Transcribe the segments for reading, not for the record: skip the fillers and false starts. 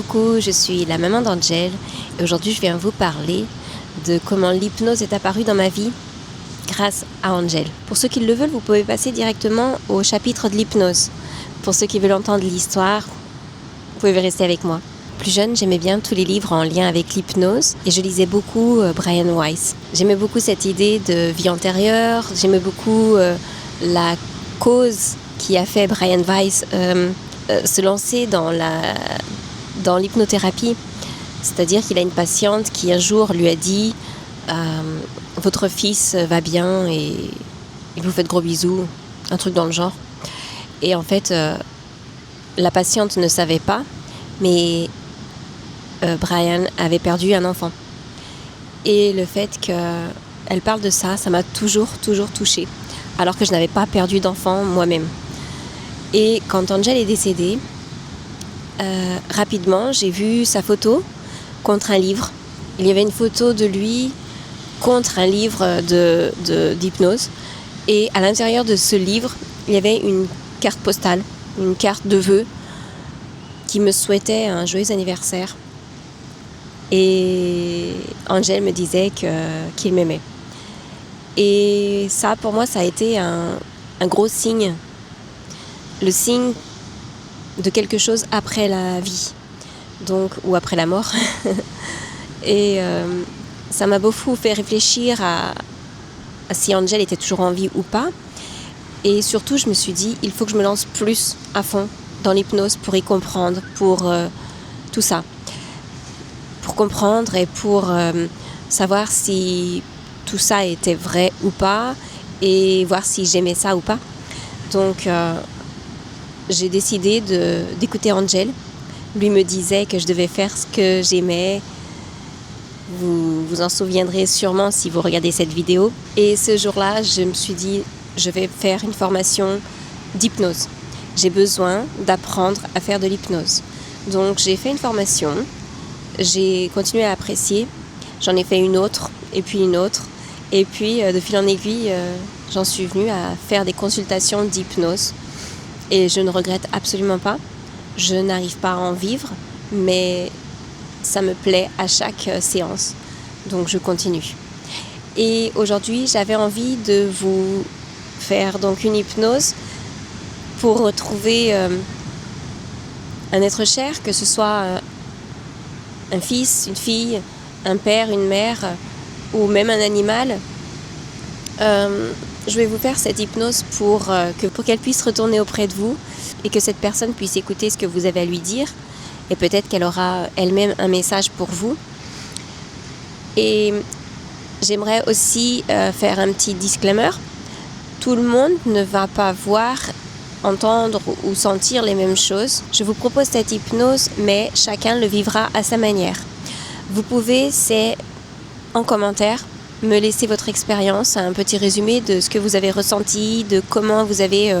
Coucou, je suis la maman d'Angel et aujourd'hui je viens vous parler de comment l'hypnose est apparue dans ma vie grâce à Angel. Pour ceux qui le veulent, vous pouvez passer directement au chapitre de l'hypnose. Pour ceux qui veulent entendre l'histoire, vous pouvez rester avec moi. Plus jeune, j'aimais bien tous les livres en lien avec l'hypnose et je lisais beaucoup Brian Weiss. J'aimais beaucoup cette idée de vie antérieure, j'aimais beaucoup la cause qui a fait Brian Weiss se lancer dans l'hypnothérapie. C'est-à-dire qu'il a une patiente qui un jour lui a dit votre fils va bien et il vous fait de gros bisous, un truc dans le genre. Et en fait, la patiente ne savait pas, mais Brian avait perdu un enfant. Et le fait qu'elle parle de ça, ça m'a toujours touchée, alors que je n'avais pas perdu d'enfant moi-même. Et quand Angel est décédée, rapidement, j'ai vu sa photo contre un livre. Il y avait une photo de lui contre un livre d'hypnose. Et à l'intérieur de ce livre, il y avait une carte postale, une carte de vœux qui me souhaitait un joyeux anniversaire. Et Angel me disait qu'il m'aimait. Et ça, pour moi, ça a été un gros signe. Le signe de quelque chose après la vie, donc, ou après la mort. Et ça m'a beaucoup fait réfléchir à si Angel était toujours en vie ou pas. Et surtout, je me suis dit, il faut que je me lance plus à fond dans l'hypnose pour y comprendre, pour tout ça. Pour comprendre et pour savoir si tout ça était vrai ou pas et voir si j'aimais ça ou pas. Donc, j'ai décidé d'écouter Angel. Lui me disait que je devais faire ce que j'aimais. Vous vous en souviendrez sûrement si vous regardez cette vidéo. Et ce jour-là, je me suis dit, je vais faire une formation d'hypnose. J'ai besoin d'apprendre à faire de l'hypnose. Donc j'ai fait une formation. J'ai continué à apprécier. J'en ai fait une autre, et puis une autre. Et puis, de fil en aiguille, j'en suis venue à faire des consultations d'hypnose. Et je ne regrette absolument pas. Je n'arrive pas à en vivre, mais ça me plaît à chaque séance. Donc je continue. Et aujourd'hui, j'avais envie de vous faire donc une hypnose pour retrouver un être cher, que ce soit un fils, une fille, un père, une mère ou même un animal. Je vais vous faire cette hypnose pour qu'elle puisse retourner auprès de vous et que cette personne puisse écouter ce que vous avez à lui dire et peut-être qu'elle aura elle-même un message pour vous. Et j'aimerais aussi faire un petit disclaimer. Tout le monde ne va pas voir, entendre ou sentir les mêmes choses. Je vous propose cette hypnose, mais chacun le vivra à sa manière. Vous pouvez, c'est en commentaire, me laisser votre expérience, un petit résumé de ce que vous avez ressenti, de comment vous avez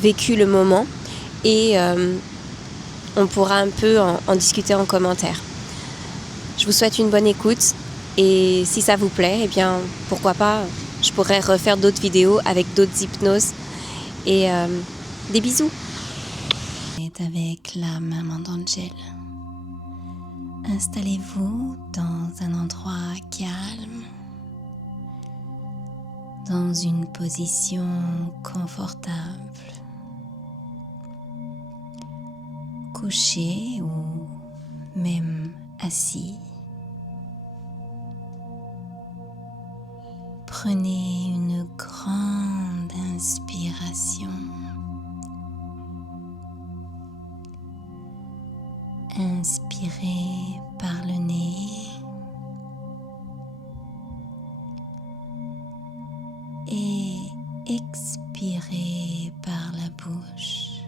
vécu le moment et on pourra un peu en discuter en commentaire. Je vous souhaite une bonne écoute et si ça vous plaît, eh bien pourquoi pas, je pourrais refaire d'autres vidéos avec d'autres hypnoses et des bisous. Avec la maman d'Angel. Installez-vous dans un endroit calme, dans une position confortable, couché ou même assis. Prenez une grande inspiration. Inspirez par le nez et expirez par la bouche.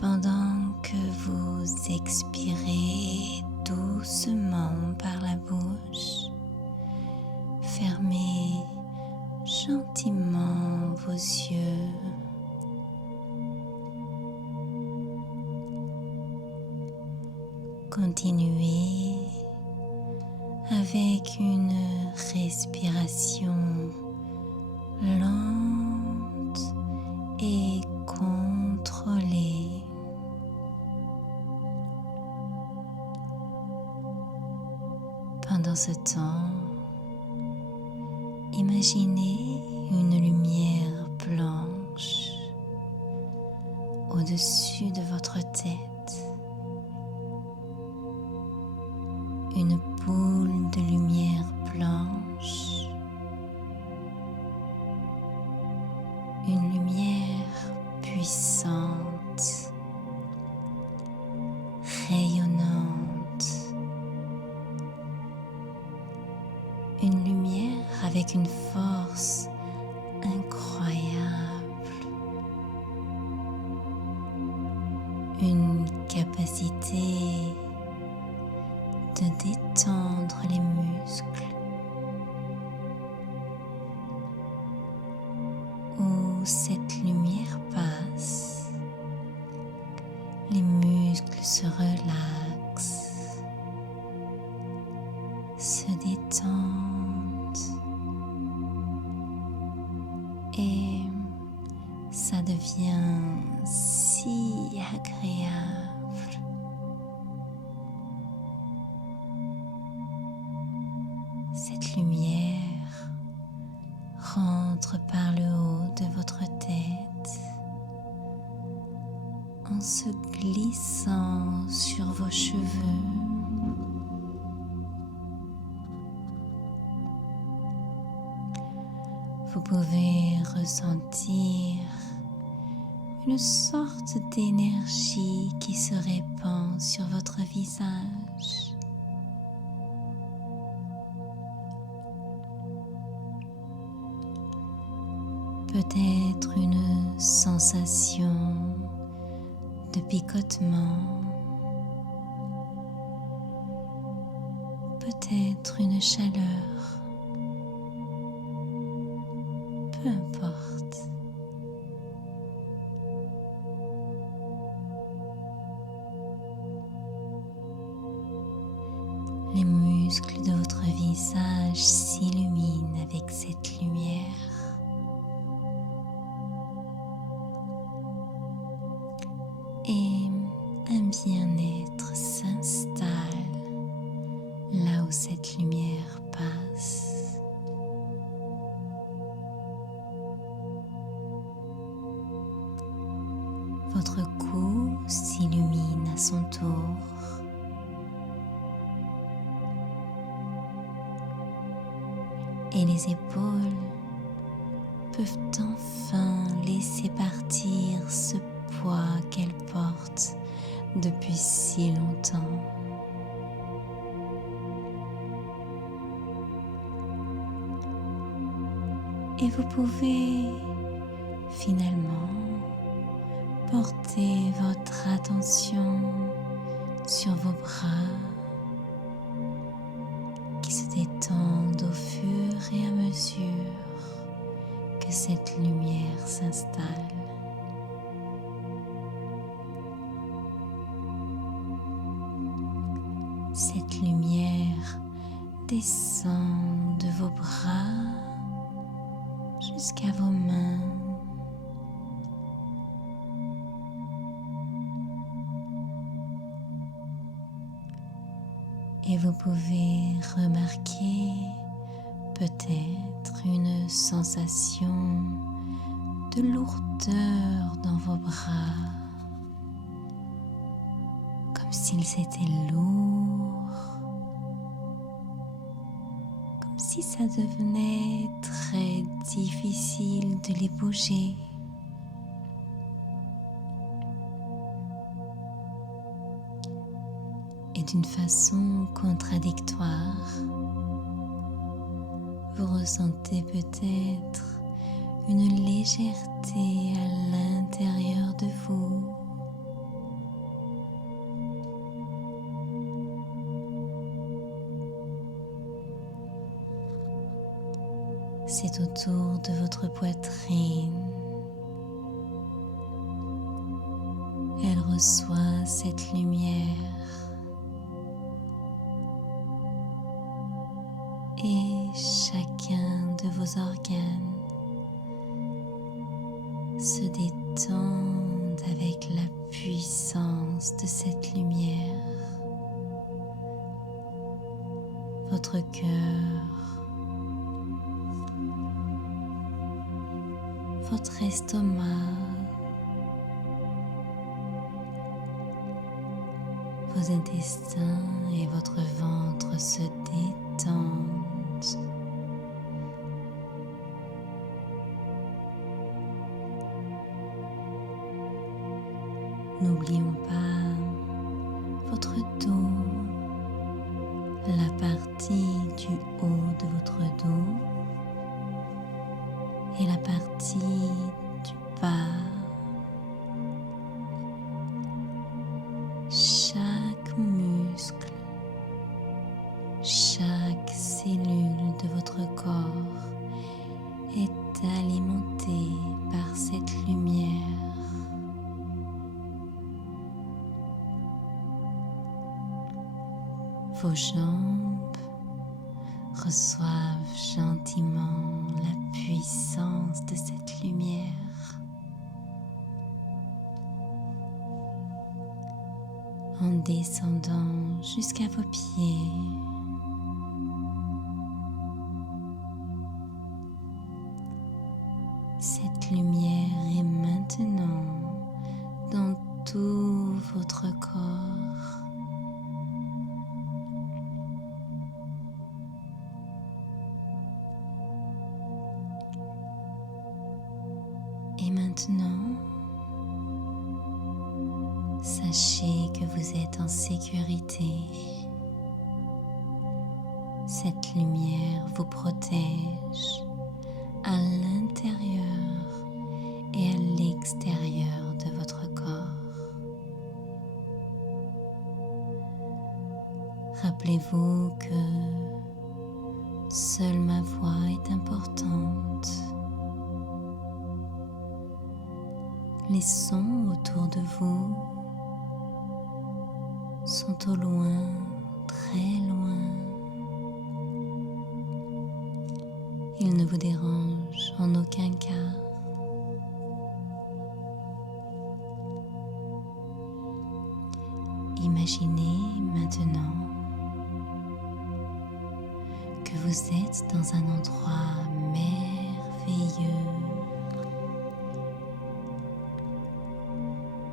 Pendant que vous expirez doucement par la bouche, fermez gentiment vos yeux. Continuez avec une respiration lente et contrôler. Pendant ce temps, imaginez une lumière blanche au-dessus de votre tête, une boule de lumière blanche, une lumière puissante, rayonnante, une lumière avec une force incroyable, une capacité de détendre les muscles, où cette lumière passe, les muscles se relaxent, se détendent et ça devient si agréable. Cette lumière rentre par le haut de votre tête en se glissant sur vos cheveux. Vous pouvez ressentir une sorte d'énergie qui se répand sur votre visage. Peut-être une sensation de picotement, peut-être une chaleur, peu importe. Les muscles de votre visage s'illuminent avec cette lumière. Et un bien-être s'installe là où cette lumière passe. Votre cou s'illumine à son tour. Et les épaules peuvent enfin laisser partir ce poids qu'elles portent depuis si longtemps. Et vous pouvez finalement porter votre attention sur vos bras qui se détendent au fur et à mesure que cette lumière s'installe. Cette lumière descend de vos bras jusqu'à vos mains. Et vous pouvez remarquer peut-être une sensation de lourdeur dans vos bras, comme s'ils étaient lourds, comme si ça devenait très difficile de les bouger. Et d'une façon contradictoire, vous ressentez peut-être une légèreté à l'intérieur de vous. C'est autour de votre poitrine. Elle reçoit cette lumière. Et chacun de vos organes se détend puissance de cette lumière. Votre cœur, votre estomac, vos intestins et votre ventre se détendent. N'oublions pas votre dos, la partie du haut de votre dos et la partie du bas. Chaque muscle, chaque cellule de votre corps est alimentée par cette lumière. Vos jambes reçoivent gentiment la puissance de cette lumière. En descendant jusqu'à vos pieds. Cette lumière est maintenant dans tout votre corps. Et maintenant, sachez que vous êtes en sécurité. Cette lumière vous protège à l'intérieur et à l'extérieur de votre corps. Rappelez-vous que seule ma voix est importante. Les sons autour de vous sont au loin, très loin. Ils ne vous dérangent en aucun cas. Imaginez maintenant que vous êtes dans un endroit merveilleux.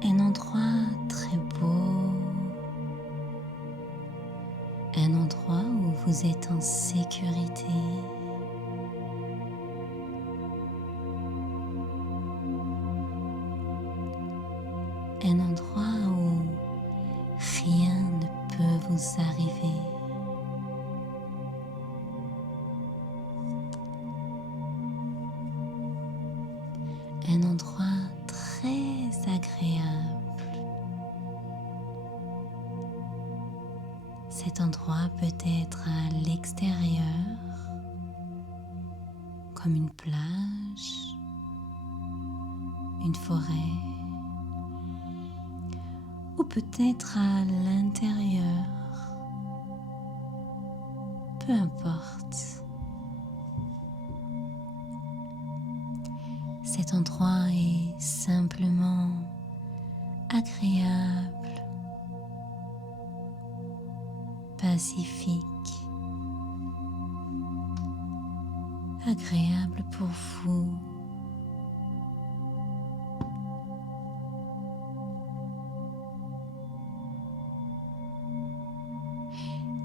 Un endroit très beau. Un endroit où vous êtes en sécurité. Un endroit où rien ne peut vous arriver. Un endroit très agréable. Cet endroit peut être à l'extérieur, comme une plage, une forêt, ou peut-être à l'intérieur, peu importe. Cet endroit est simplement agréable, pacifique, agréable pour vous.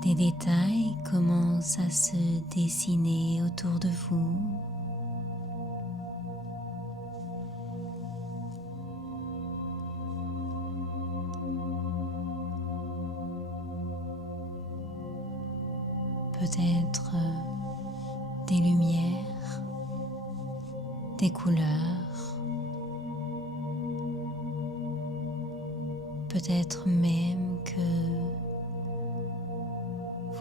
Des détails commencent à se dessiner autour de vous. Peut-être des lumières, des couleurs, peut-être même que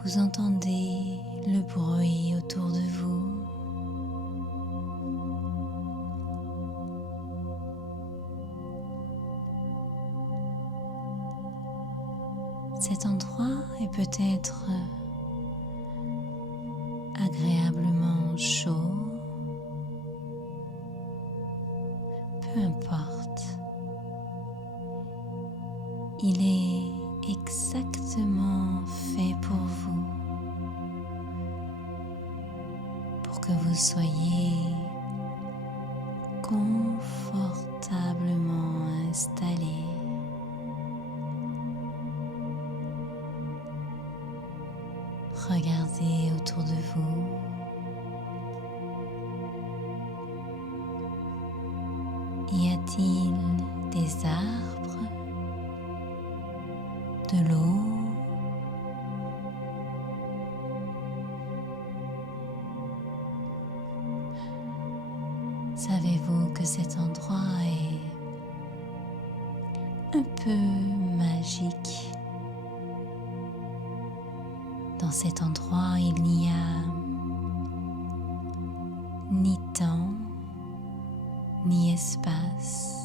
vous entendez le bruit autour de vous. Cet endroit est peut-être agréablement chaud, peu importe. Il est exactement fait pour vous, pour que vous soyez confortablement installé. Regardez autour de vous. Y a-t-il des arbres, de l'eau, savez-vous que cet endroit est un peu magique? Dans cet endroit, il n'y a ni temps, ni espace.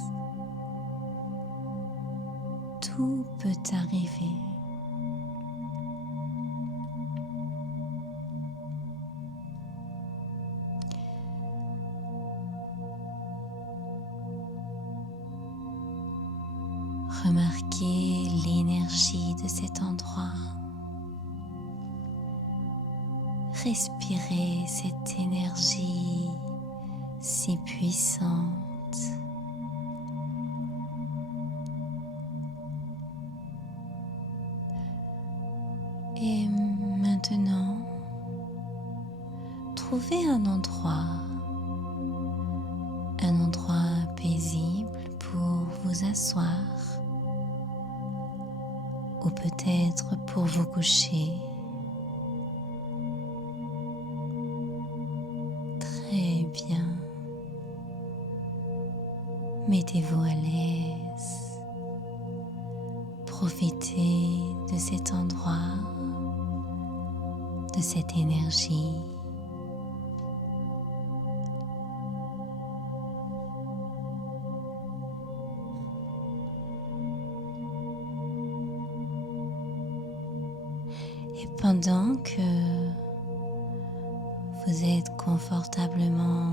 Tout peut arriver. Remarquez l'énergie de cet endroit. Respirez cette énergie si puissante. Et maintenant, trouvez un endroit paisible pour vous asseoir ou peut-être pour vous coucher. Très bien. Mettez-vous à l'aise. Profitez de cet endroit, de cette énergie. Et pendant que vous êtes confortablement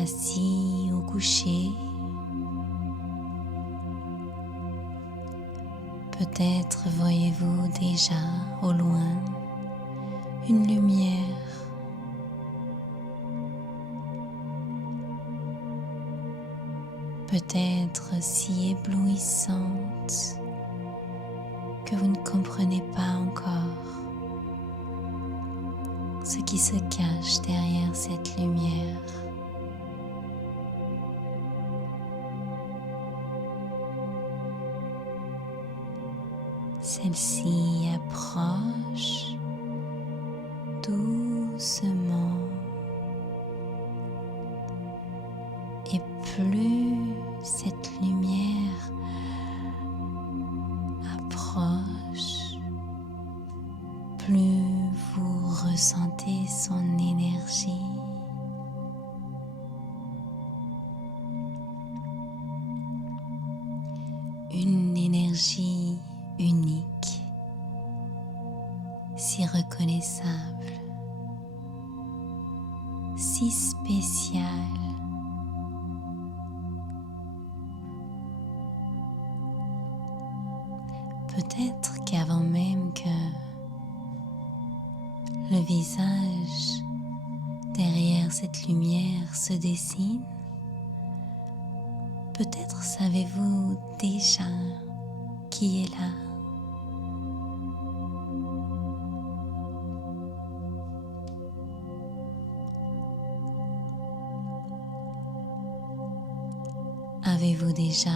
assis ou couché, peut-être voyez-vous déjà au loin une lumière. Peut-être si éblouissante que vous ne comprenez pas encore ce qui se cache derrière cette lumière. Celle-ci approche doucement et plus cette lumière approche, plus vous ressentez son énergie. Une énergie unique, si reconnaissable, si spéciale. Peut-être qu'avant même que le visage derrière cette lumière se dessine, peut-être savez-vous déjà qui est là. Avez-vous déjà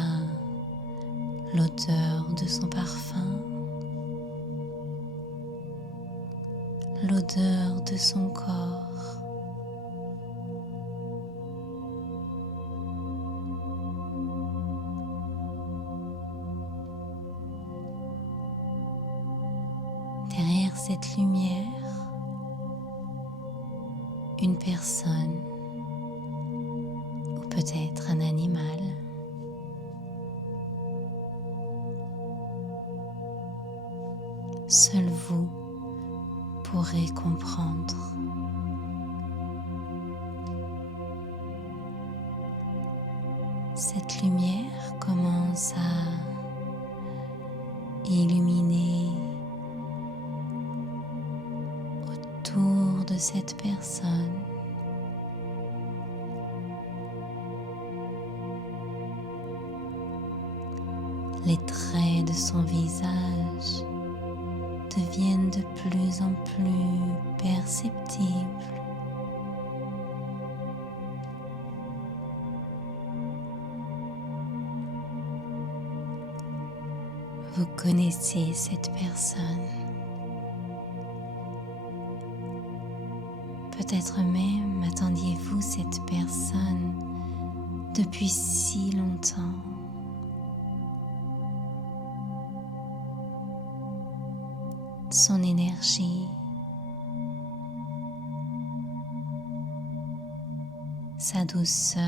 l'odeur de son parfum, l'odeur de son corps? Derrière cette lumière, une personne ou peut-être un animal. Seul vous pourrez comprendre. Cette lumière commence à illuminer autour de cette personne. Les traits de son visage deviennent de plus en plus perceptibles. Vous connaissez cette personne. Peut-être même attendiez-vous cette personne depuis si longtemps. Son énergie, sa douceur,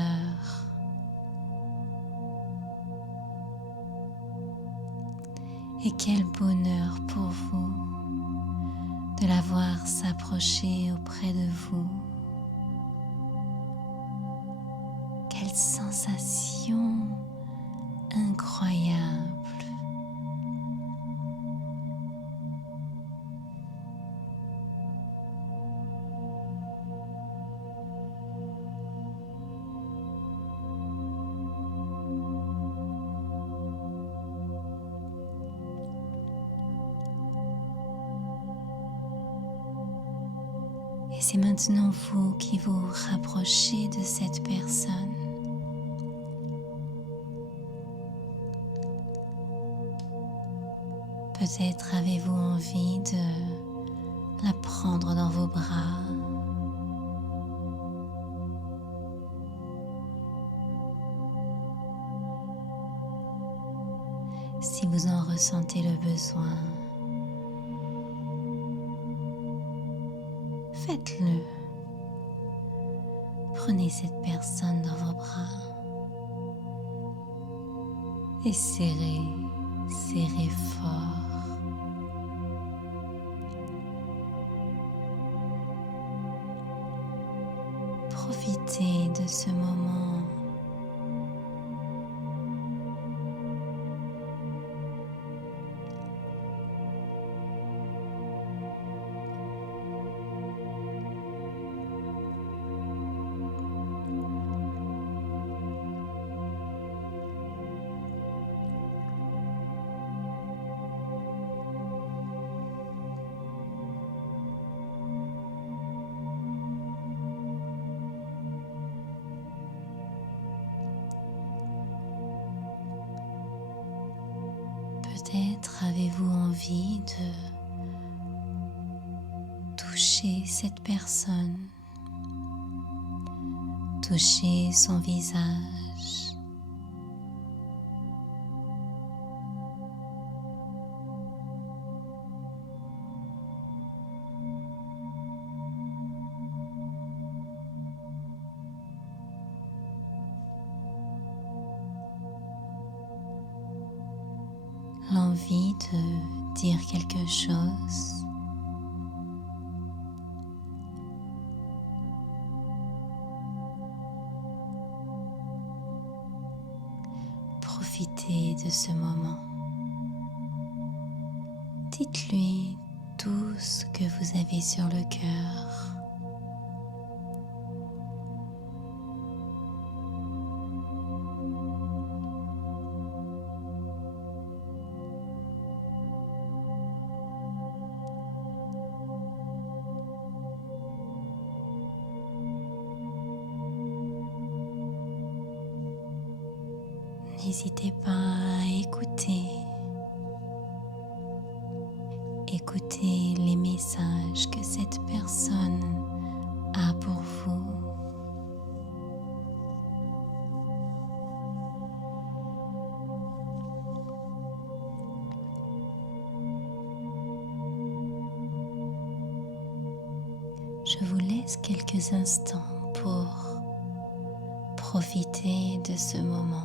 et quel bonheur pour vous de la voir s'approcher auprès de vous. Quelle sensation incroyable. Et c'est maintenant vous qui vous rapprochez de cette personne. Peut-être avez-vous envie de la prendre dans vos bras. Si vous en ressentez le besoin, faites-le. Prenez cette personne dans vos bras et serrez fort. Profitez de ce moment. Peut-être avez-vous envie de toucher cette personne, toucher son visage, l'envie de dire quelque chose. Profitez de ce moment. Dites-lui tout ce que vous avez sur le cœur. N'hésitez pas à écouter. Écoutez les messages que cette personne a pour vous. Je vous laisse quelques instants pour profiter de ce moment.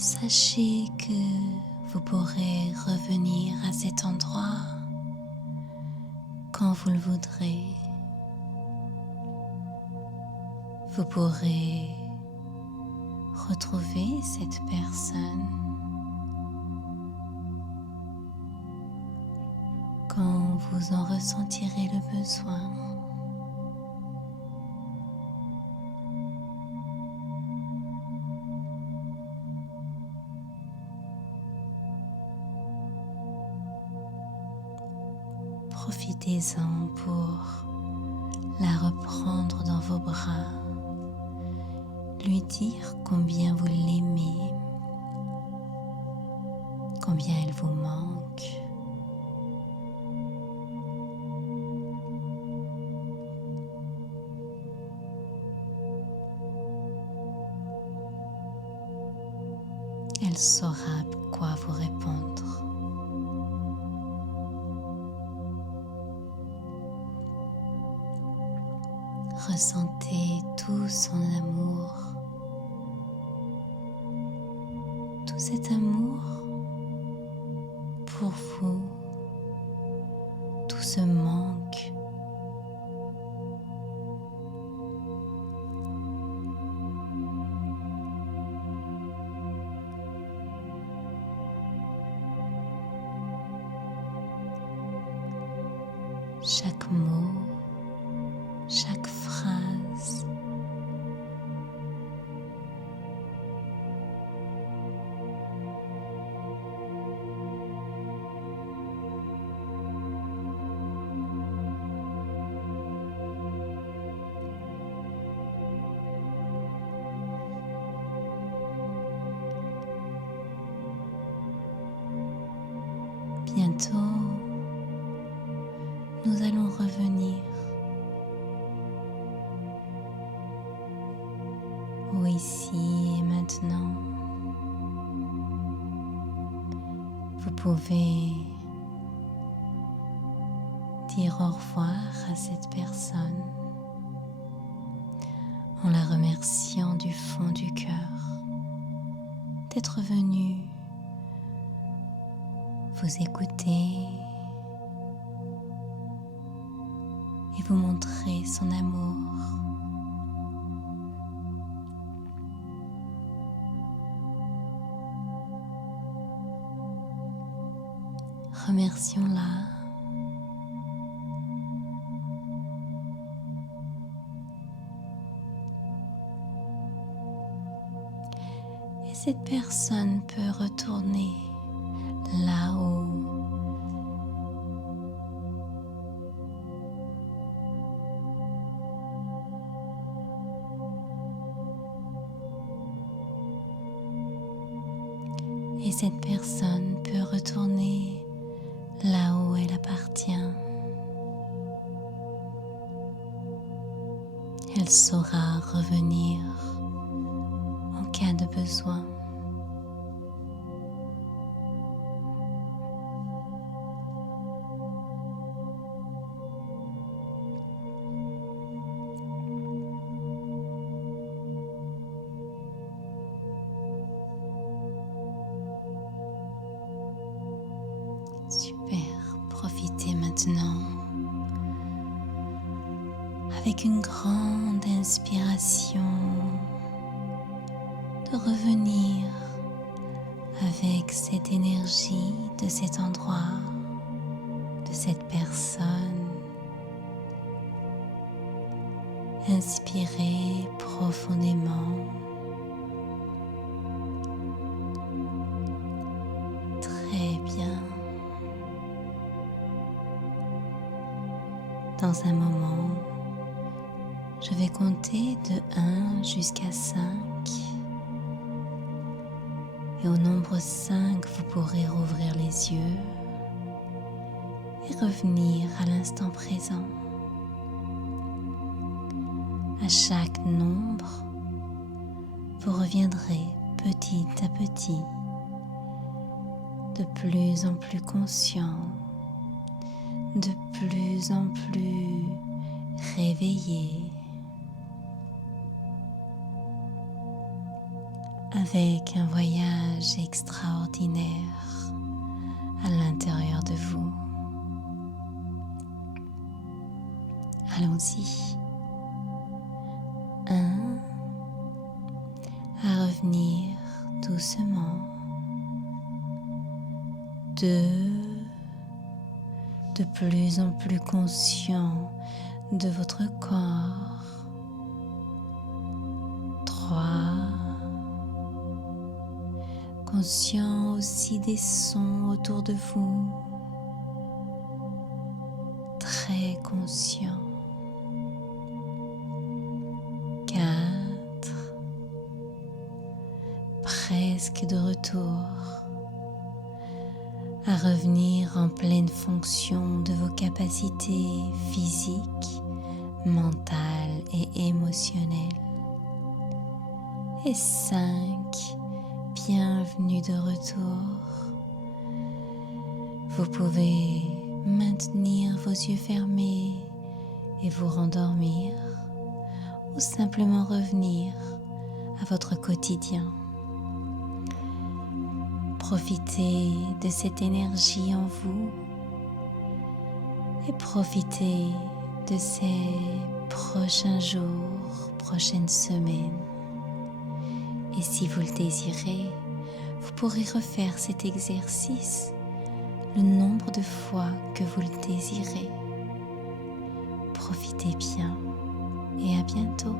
Sachez que vous pourrez revenir à cet endroit quand vous le voudrez. Vous pourrez retrouver cette personne quand vous en ressentirez le besoin. Profitez-en pour la reprendre dans vos bras, lui dire combien vous l'aimez, combien elle vous manque. Elle saura quoi vous répondre. Ressentez tout son amour, tout cet amour pour vous, tout ce manque. Chaque mot, chaque phrase, bientôt nous allons revenir au ici et maintenant. Vous pouvez dire au revoir à cette personne en la remerciant du fond du cœur d'être venue vous écouter et vous montrer son amour. Remercions-la. Et cette personne peut retourner là où et cette personne peut retourner là où elle appartient. Elle saura revenir en cas de besoin. Super, profitez maintenant avec une grande inspiration de revenir avec cette énergie de cet endroit, de cette personne. Inspirez profondément. Très bien. Dans un moment, je vais compter de 1 jusqu'à 5. Et au nombre 5, vous pourrez rouvrir les yeux et revenir à l'instant présent. À chaque nombre, vous reviendrez petit à petit, de plus en plus conscient, de plus en plus réveillé. avec un voyage extraordinaire à l'intérieur de vous. Allons-y. 1. À revenir doucement. 2. De plus en plus conscient de votre corps. 3. Conscient aussi des sons autour de vous. Très conscient. 4. Presque de retour. À revenir en pleine fonction de vos capacités physiques, mentales et émotionnelles. Et 5. Bienvenue de retour. Vous pouvez maintenir vos yeux fermés et vous rendormir ou simplement revenir à votre quotidien. Profitez de cette énergie en vous et profitez de ces prochains jours, prochaines semaines. Et si vous le désirez, vous pourrez refaire cet exercice le nombre de fois que vous le désirez. Profitez bien et à bientôt.